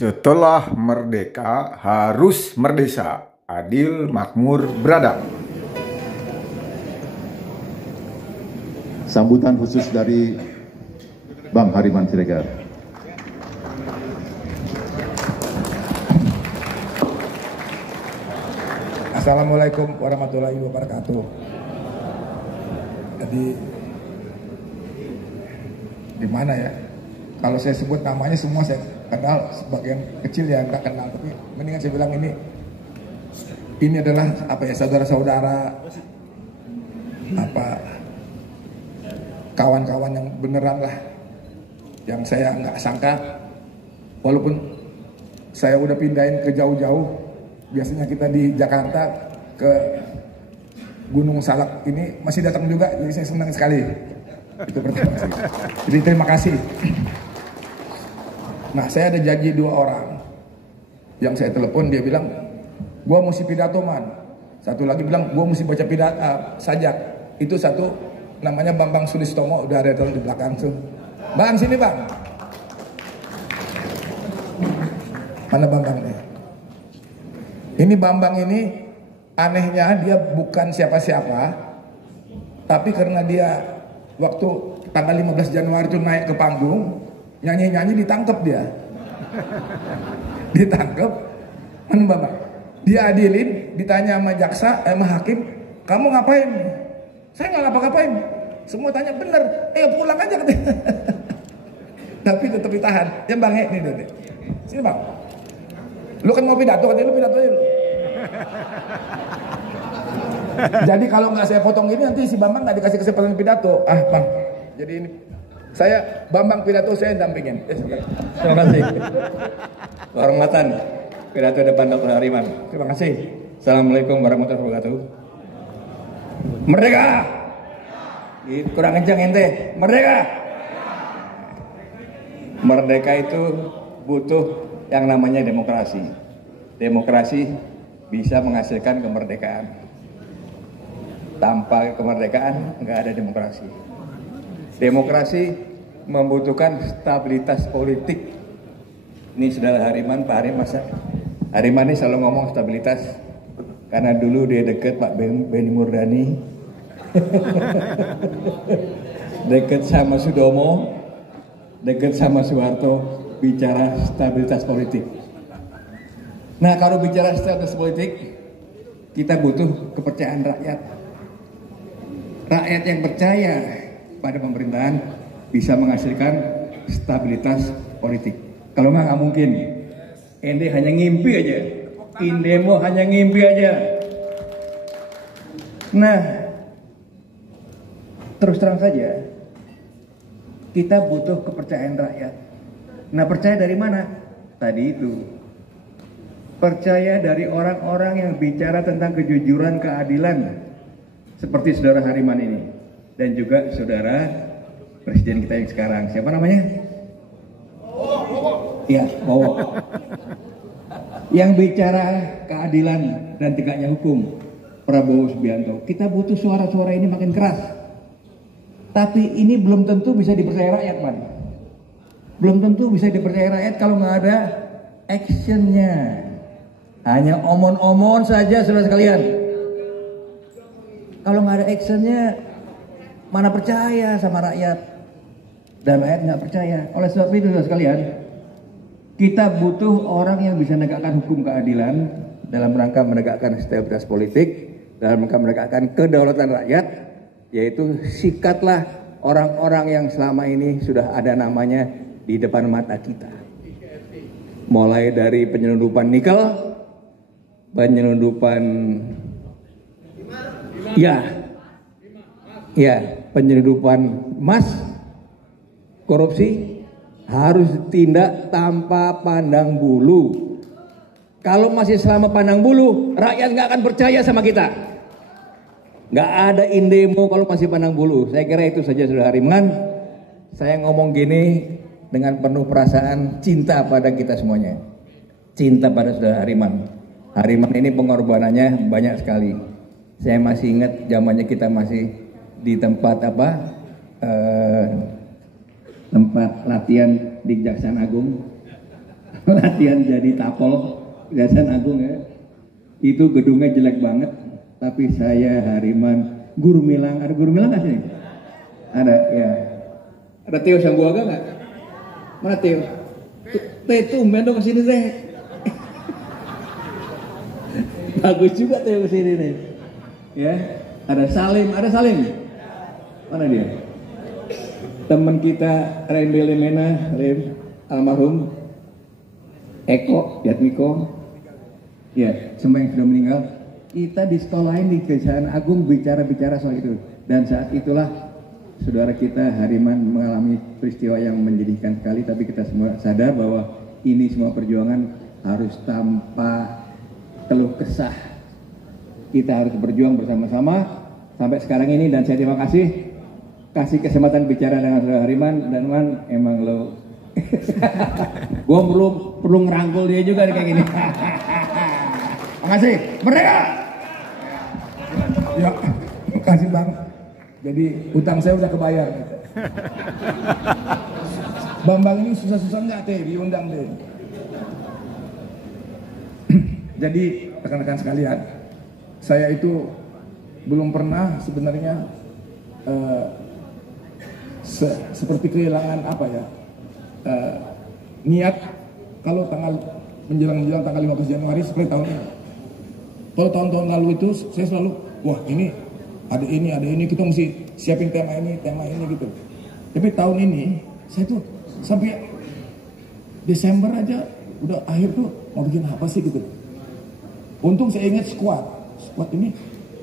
Setelah merdeka harus merdesa, adil, makmur, beradab. Sambutan khusus dari Bang Hariman Siregar. Assalamualaikum warahmatullahi wabarakatuh. Jadi di mana ya? Kalau saya sebut namanya semua saya kenal, sebagian kecil ya nggak kenal. Tapi mendingan saya bilang ini adalah apa ya, saudara-saudara, apa kawan-kawan yang beneran lah, yang saya nggak sangka. Walaupun saya udah pindahin ke jauh-jauh, biasanya kita di Jakarta ke Gunung Salak ini masih datang juga, jadi saya senang sekali. Itu pertama sih. Jadi terima kasih. Nah, saya ada janji 2 orang yang saya telepon, dia bilang, gua mesti pidato man. Satu lagi bilang, gua mesti baca pidato sajak. Itu satu namanya Bambang Sulistomo, udah ada di belakang tuh. Bang, sini bang. Mana Bambang nih? Ini Bambang ini anehnya dia bukan siapa-siapa, tapi karena dia waktu tanggal 15 Januari itu naik ke panggung, nyanyi-nyanyi ditangkep dia. Ditangkep, mana Bambang? Diadilin, ditanya sama jaksa, sama hakim, kamu ngapain? Saya nggak ngapa-ngapain. Semua tanya bener, pulang aja katanya. Tapi tetap ditahan. Ya bang, ini deh. Sini bang. Lu kan mau pidato, katanya lu pidato aja lu. Jadi kalau nggak saya potong ini nanti si Bambang nggak dikasih kesempatan pidato. Ah bang, jadi ini saya Bambang pidato saya dampingin. Terima kasih. Kehormatan pidato depan Dr. Hariman. Terima kasih. Assalamualaikum warahmatullahi wabarakatuh. Merdeka. Kurang kencang ente. Merdeka. Merdeka itu butuh yang namanya demokrasi. Demokrasi bisa menghasilkan kemerdekaan. Tanpa kemerdekaan nggak ada demokrasi. Demokrasi membutuhkan stabilitas politik. Ini saudara Hariman, Pak Hariman, Hariman ini selalu ngomong stabilitas karena dulu dia deket Pak Benny Murdani, deket sama Sudomo, deket sama Soeharto, bicara stabilitas politik. Nah, kalau bicara stabilitas politik, kita butuh kepercayaan rakyat. Rakyat yang percaya pada pemerintahan bisa menghasilkan stabilitas politik. Kalau nggak mungkin. Ende hanya ngimpi aja. Indemo hanya ngimpi aja. Nah, terus terang saja, kita butuh kepercayaan rakyat. Nah, percaya dari mana? Tadi itu. Percaya dari orang-orang yang bicara tentang kejujuran, keadilan. Seperti saudara Hariman ini. Dan juga saudara Presiden kita yang sekarang. Siapa namanya? Iya, Bowo. Yang bicara keadilan dan tegaknya hukum, Prabowo Subianto. Kita butuh suara-suara ini makin keras. Tapi ini belum tentu bisa dipercaya rakyat, man. Belum tentu bisa dipercaya rakyat kalau nggak ada actionnya. Hanya omon-omon saja, saudara sekalian. Kalau nggak ada actionnya, mana percaya sama rakyat? Dan rakyat nggak percaya. Oleh sebab itu, saudara sekalian, kita butuh orang yang bisa menegakkan hukum keadilan dalam rangka menegakkan stabilitas politik, dalam rangka menegakkan kedaulatan rakyat, yaitu sikatlah orang-orang yang selama ini sudah ada namanya di depan mata kita. Mulai dari penyelundupan nikel, penyelundupan penyelundupan emas, korupsi, harus ditindak tanpa pandang bulu. Kalau masih selama pandang bulu, rakyat nggak akan percaya sama kita. Nggak ada indemo kalau masih pandang bulu. Saya kira itu saja, saudara Hariman. Saya ngomong gini dengan penuh perasaan cinta pada kita semuanya. Cinta pada saudara Hariman. Hariman ini pengorbanannya banyak sekali. Saya masih ingat zamannya kita masih di tempat tempat latihan di Kejaksaan Agung. latihan jadi tapol Kejaksaan Agung ya. Itu gedungnya jelek banget, tapi saya Hariman, Guru Milang, ada Guru Milang nggak sih? Ada ya. Ada Teo Sambuaga nggak? Mana Teo? Teh tumben dong kesini teh. Bagus juga Teo kesini nih. Ya, ada Salim, mana dia? Teman kita Randy Lemena, almarhum Eko Yatmiko, ya semua yang sudah meninggal. Kita di sekolahin di Kejaksaan Agung bicara soal itu, dan saat itulah saudara kita Hariman mengalami peristiwa yang menyedihkan sekali. Tapi kita semua sadar bahwa ini semua perjuangan harus tanpa keluh kesah. Kita harus berjuang bersama-sama sampai sekarang ini, dan saya terima kasih kesempatan bicara dengan saudara Hariman. Dan Man, emang lo gue perlu ngerangkul dia juga nih kayak gini. Makasih, merdeka. Ya, makasih Bang. Jadi utang saya udah kebayar. Bambang ini susah-susah nggak teh diundang deh. Jadi rekan-rekan sekalian, saya itu belum pernah sebenarnya seperti kehilangan apa ya, niat kalau menjelang tanggal 15 Januari seperti tahun ini. Kalau tahun-tahun lalu itu saya selalu, wah ini ada ini, kita mesti siapin tema ini gitu. Tapi tahun ini saya tuh sampai Desember aja udah akhir tuh mau bikin apa sih gitu. Untung saya ingat squad ini,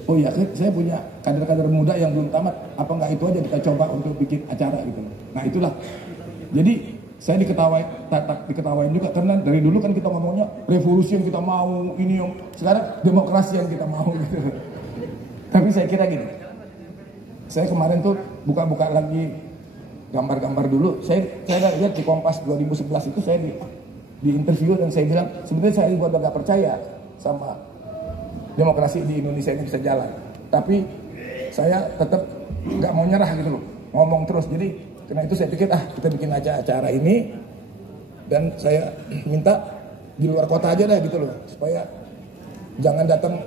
oh iya saya punya kader-kader muda yang belum tamat, apa enggak itu aja kita coba untuk bikin acara gitu. Nah itulah, jadi saya diketawain juga karena dari dulu kan kita ngomongnya revolusi yang kita mau, ini yang sekarang demokrasi yang kita mau gitu. Tapi saya kira gini, saya kemarin tuh buka-buka lagi gambar-gambar dulu. Saya lihat di Kompas 2011 itu saya di interview dan saya bilang sebenarnya saya juga gak percaya sama demokrasi di Indonesia ini bisa jalan. Tapi saya tetap nggak mau nyerah gitu loh, ngomong terus. Jadi karena itu saya pikir kita bikin aja acara ini, dan saya minta di luar kota aja dah gitu loh, supaya jangan datang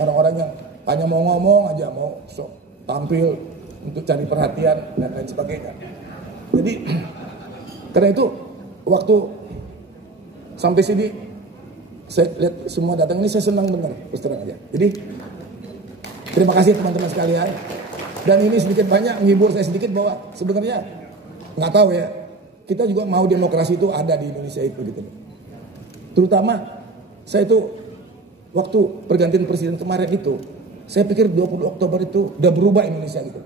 orang-orang yang hanya mau ngomong aja, mau tampil untuk cari perhatian dan lain sebagainya. Jadi karena itu waktu sampai sini saya lihat semua datang ini, saya senang benar terus terang aja. Jadi terima kasih teman-teman sekalian, dan ini sedikit banyak menghibur saya sedikit bahwa sebenarnya nggak tahu ya, kita juga mau demokrasi itu ada di Indonesia itu gitu. Terutama saya itu waktu pergantian presiden kemarin itu, saya pikir 20 Oktober itu udah berubah Indonesia gitu.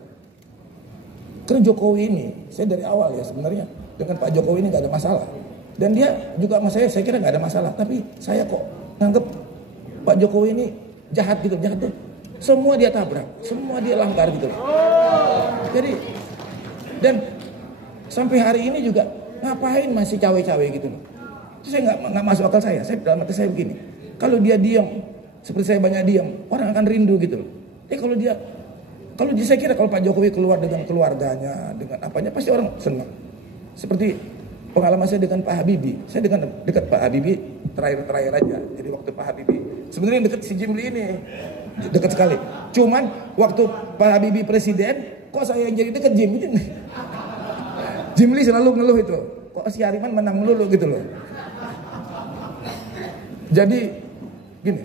Karena Jokowi ini, saya dari awal ya sebenarnya dengan Pak Jokowi ini nggak ada masalah, dan dia juga sama saya kira nggak ada masalah. Tapi saya kok nganggep Pak Jokowi ini jahat gitu, jahat tuh. Semua dia tabrak, semua dia langgar gitu. Jadi dan sampai hari ini juga ngapain masih cawe-cawe gitu loh. Itu saya nggak masuk akal saya. Saya dalam hati saya begini, kalau dia diam seperti saya banyak diam, orang akan rindu gitu loh. Kalau saya kira kalau Pak Jokowi keluar dengan keluarganya, dengan apanya, pasti orang senang. Seperti pengalaman saya dengan Pak Habibie. Saya dekat Pak Habibie terakhir aja. Jadi waktu Pak Habibie sebenarnya dekat si Jimli ini, dekat sekali. Cuman waktu Pak Habibie presiden, kok saya yang jadi dekat Jimli selalu ngeluh itu, kok si Hariman menang melulu gitu loh. Jadi gini,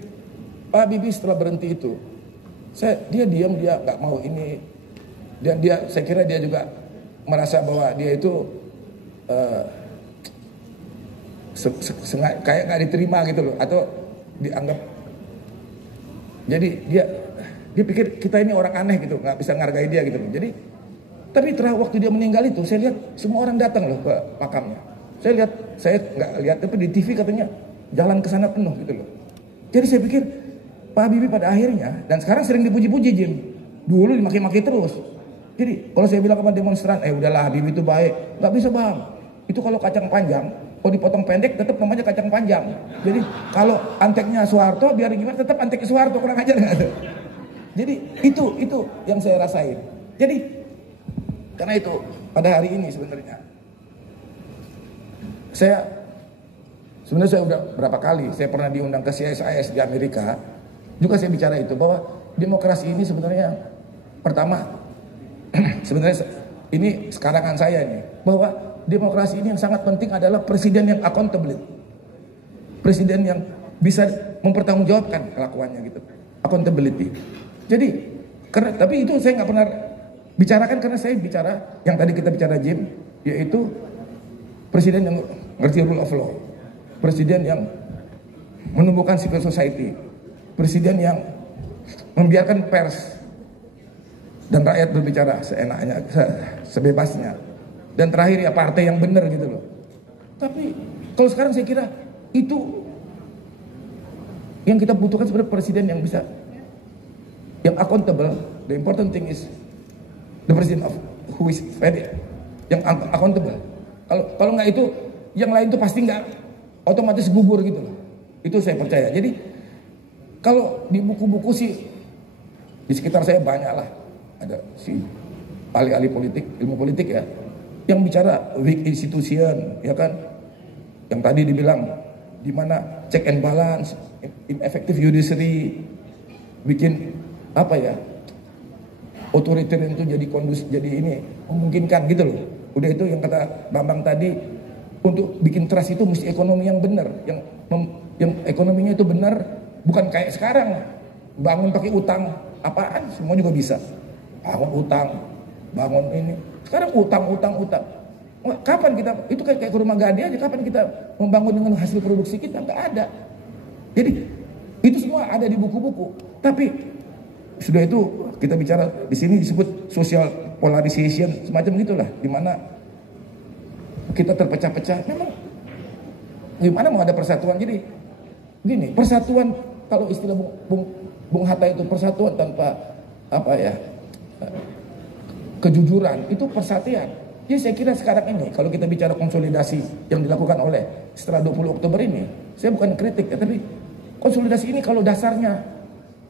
Pak Habibie setelah berhenti itu, dia diam, dia nggak mau ini, dan saya kira dia juga merasa bahwa dia itu kayak nggak diterima gitu loh, atau dianggap. Jadi dia pikir kita ini orang aneh gitu, nggak bisa ngargai dia gitu loh. Jadi tapi waktu dia meninggal itu, saya lihat semua orang datang loh ke makamnya. Saya nggak lihat, tapi di TV katanya jalan ke sana penuh gitu loh. Jadi saya pikir Pak Habibie pada akhirnya, dan sekarang sering dipuji-puji Jim, dulu dimaki-maki terus. Jadi kalau saya bilang kepada demonstran, udahlah Habibie itu baik, nggak bisa Bang. Itu kalau kacang panjang, kalau dipotong pendek tetap namanya kacang panjang. Jadi kalau anteknya Soeharto, biar gimana tetap anteknya Soeharto, kurang ajar nggak ada. Jadi itu yang saya rasain. Jadi karena itu pada hari ini sebenarnya saya Sebenarnya saya udah berapa kali, saya pernah diundang ke CSIS di Amerika, juga saya bicara itu bahwa demokrasi ini sebenarnya pertama, sebenarnya ini sekarangan saya nih, bahwa demokrasi ini yang sangat penting adalah presiden yang accountable, presiden yang bisa mempertanggungjawabkan kelakuannya gitu, accountability. Jadi, tapi itu saya nggak pernah bicarakan karena saya bicara yang tadi kita bicara Jim, yaitu presiden yang ngerti rule of law, presiden yang menumbuhkan civil society, presiden yang membiarkan pers dan rakyat berbicara seenaknya, sebebasnya, dan terakhir ya partai yang benar gitu loh. Tapi kalau sekarang saya kira itu yang kita butuhkan sebenarnya presiden yang bisa, yang accountable. The important thing is the president of who is very, yang accountable. Kalau nggak itu, yang lain itu pasti nggak otomatis gugur gitu loh. Itu saya percaya. Jadi kalau di buku-buku sih di sekitar saya banyak lah, ada si ahli-ahli politik, ilmu politik ya, yang bicara weak institution, ya kan, yang tadi dibilang di mana check and balance, ineffective judiciary, bikin apa ya, otoritarian itu jadi kondusif, jadi ini memungkinkan gitu loh. Udah itu yang kata Bambang tadi, untuk bikin trust itu mesti ekonomi yang benar, yang ekonominya itu benar, bukan kayak sekarang bangun pakai utang apaan, semua juga bisa bangun utang, bangun ini. Sekarang utang. Kapan kita, itu kayak ke rumah Gadi aja, kapan kita membangun dengan hasil produksi kita? Nggak ada. Jadi itu semua ada di buku-buku. Tapi sudah itu kita bicara di sini disebut social polarization, semacam gitulah, di mana kita terpecah-pecah. Memang gimana mau ada persatuan? Jadi gini, persatuan kalau istilah Bung Hatta itu persatuan tanpa apa ya, kejujuran, itu persatuan. Jadi saya kira sekarang ini kalau kita bicara konsolidasi yang dilakukan oleh setelah 20 Oktober ini, saya bukan kritik ya, tapi konsolidasi ini kalau dasarnya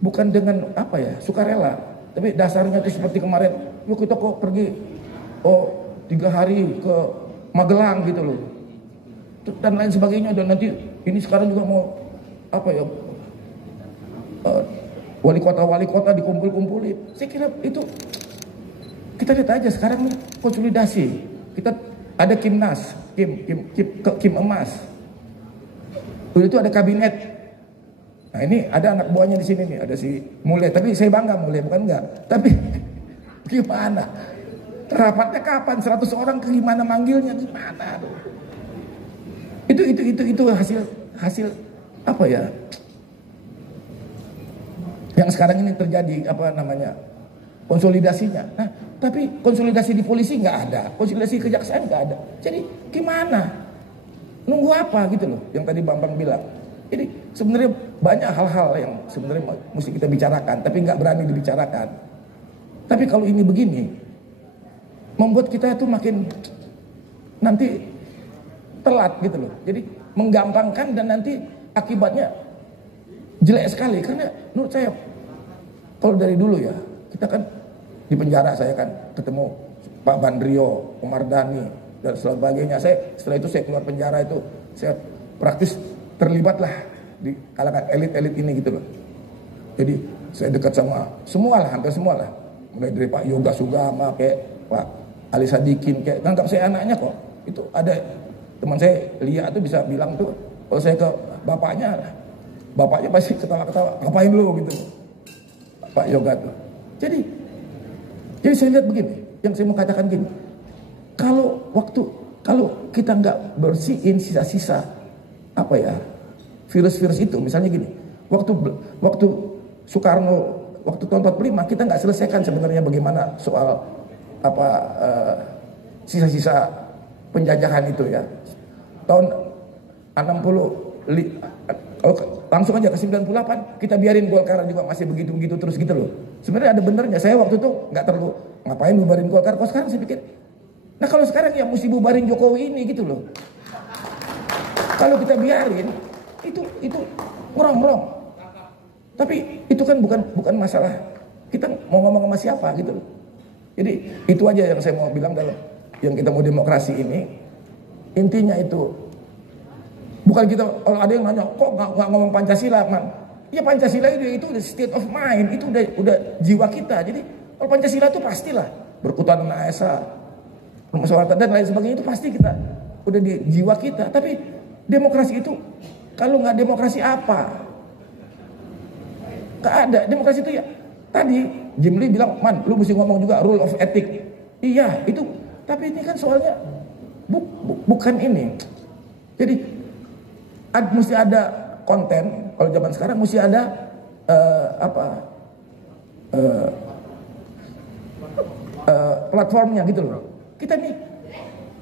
bukan dengan apa ya, sukarela, tapi dasarnya itu seperti kemarin, yuk kita kok pergi 3 hari ke Magelang gitu loh, dan lain sebagainya, dan nanti ini sekarang juga mau apa ya, wali kota dikumpul-kumpulin. Saya kira itu, kita lihat aja sekarang nih konsolidasi. Kita ada Kimnas, Kim Emas. Itu ada kabinet. Nah ini ada anak buahnya di sini nih, ada si Mule. Tapi saya bangga Mule, bukan enggak. Tapi gimana? Rapatnya kapan? 100 orang ke gimana manggilnya? Gimana? Itu hasil apa ya? Yang sekarang ini terjadi apa namanya? Konsolidasinya. Nah, tapi konsolidasi di polisi nggak ada, konsolidasi kejaksaan nggak ada. Jadi gimana? Nunggu apa gitu loh? Yang tadi Bambang bilang. Jadi sebenarnya banyak hal-hal yang sebenarnya mesti kita bicarakan, tapi nggak berani dibicarakan. Tapi kalau ini begini, membuat kita itu makin nanti telat gitu loh. Jadi menggampangkan dan nanti akibatnya jelek sekali. Karena menurut saya kalau dari dulu ya, kita kan di penjara, saya kan ketemu Pak Bandrio, Omar Dhani dan sebagainya. Setelah itu saya keluar penjara itu, saya praktis terlibat lah di kalangan elit-elit ini gitu loh. Jadi saya dekat sama semua lah, hampir semua lah. Mulai dari Pak Yoga Sugama, kayak Pak Ali Sadikin, kayak nganggap saya anaknya kok. Itu ada teman saya Lia tuh bisa bilang tuh, kalau saya ke bapaknya pasti ketawa-ketawa, ngapain lu gitu, Pak Yoga tuh. Jadi saya lihat begini, yang saya mau katakan gini, kalau kita nggak bersihin sisa-sisa apa ya, virus-virus itu, misalnya gini, waktu Soekarno, waktu tahun 45 kita nggak selesaikan sebenarnya bagaimana soal apa sisa-sisa penjajahan itu ya. Tahun 60 kalau langsung aja ke 98 kita biarin Golkar juga masih begitu-begitu terus gitu loh. Sebenarnya ada benernya. Saya waktu itu nggak terlalu ngapain bubarin Golkar. Kalau sekarang saya pikir, nah kalau sekarang yang mesti bubarin Jokowi ini gitu loh. Kalau kita biarin itu ngurang-ngurang. Tapi itu kan bukan masalah. Kita mau ngomong sama siapa gitu loh. Jadi itu aja yang saya mau bilang dalam yang kita mau demokrasi ini. Intinya itu Bukan kita, kalau ada yang nanya, kok nggak ngomong Pancasila, man? Ya Pancasila itu udah state of mind, itu udah jiwa kita. Jadi kalau Pancasila itu pastilah berkutan dengan asa, permusyawaratan dan lain sebagainya, itu pasti kita udah di jiwa kita. Tapi demokrasi itu, kalau nggak demokrasi apa? Nggak ada. Demokrasi itu ya tadi Jim Lee bilang, man, lu mesti ngomong juga rule of ethic. Iya itu, tapi ini kan soalnya bukan ini. Jadi mesti ada konten. Kalau zaman sekarang mesti ada platformnya gitu loh. Kita nih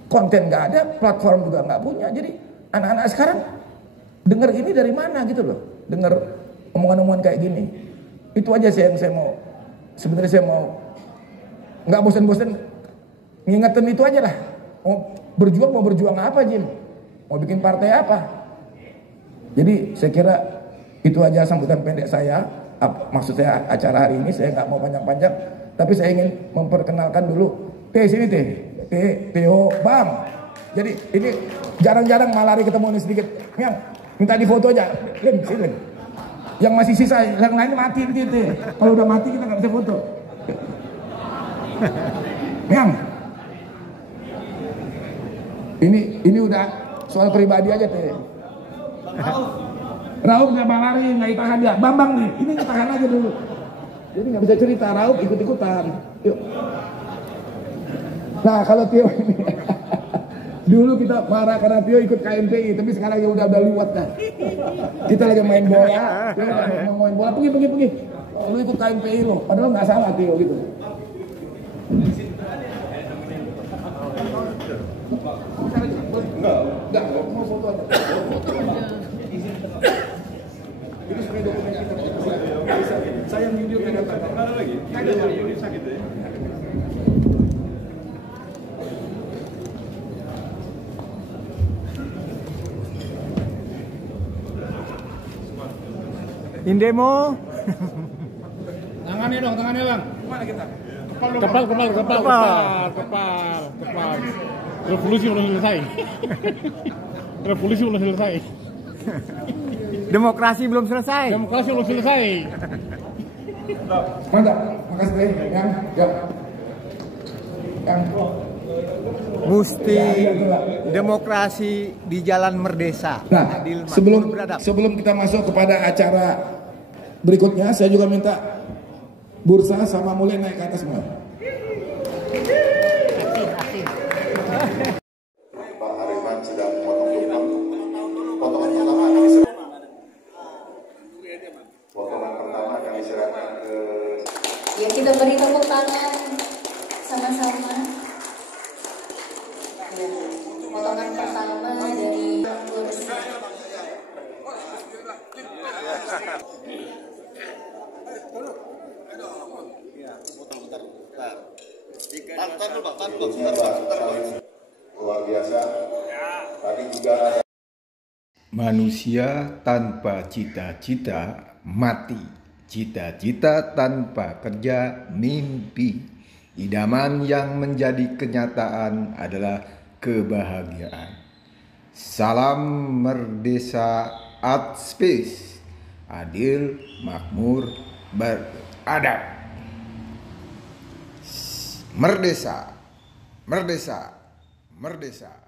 konten nggak ada, platform juga nggak punya. Jadi anak-anak sekarang dengar ini dari mana gitu loh? Dengar omongan-omongan kayak gini. Itu aja sih yang saya mau. Sebenarnya saya mau nggak bosan-bosan ngingetin itu aja lah. Mau berjuang apa Jim? Mau bikin partai apa? Jadi saya kira itu aja sambutan pendek saya. Maksud saya acara hari ini, saya nggak mau panjang-panjang, tapi saya ingin memperkenalkan dulu. Sini Theo, Bang. Jadi ini jarang-jarang malah lari ketemu nih sedikit. Yang minta di foto aja. Sini. Yang masih sisa, yang lain mati gitu. Kalau udah mati kita nggak bisa foto. Yang ini udah soal pribadi aja teh. Raub nggak lari, nggak ditahan dia. Bambang nih, ini ditahan aja dulu. Jadi nggak bisa cerita, Raub ikut-ikutan. Yuk. Nah kalau Tio ini, dulu kita marah karena Tio ikut KMPI, tapi sekarang ya udah liwat dah. Kita lagi main bola, Tio lagi main bola, pergi. Lu ikut KMPI lo, padahal nggak salah Tio gitu. Enggak, mau foto aja. Ini sebagai dokumen kita. Saya video kan ada lagi. Ada lagi sakit ya. Indemo. Tangannya dong, tangannya bang. Mana kita? Kepal. Revolusi belum selesai. Revolusi belum selesai. Demokrasi belum selesai. Demokrasi belum selesai. Mantap, makasih deh. Yang. Mesti demokrasi di jalan merdesa. Nah, Adil, makmur, beradab. sebelum kita masuk kepada acara berikutnya, saya juga minta Bursa sama Mulai naik ke atas semua. Pak Hariman sedang memotong tumpeng. Potongan pertama akan diserahkan. Potongan pertama akan diserahkan ke. Ya kita beri tepuk tangan sama-sama. Ya, potongan pertama dari Bursa. Luar biasa. Tadi juga ada. Manusia tanpa cita-cita mati. Cita-cita tanpa kerja mimpi. Idaman yang menjadi kenyataan adalah kebahagiaan. Salam Merdesa Art Space. Adil, makmur, beradab. Merdesa, merdesa, merdesa.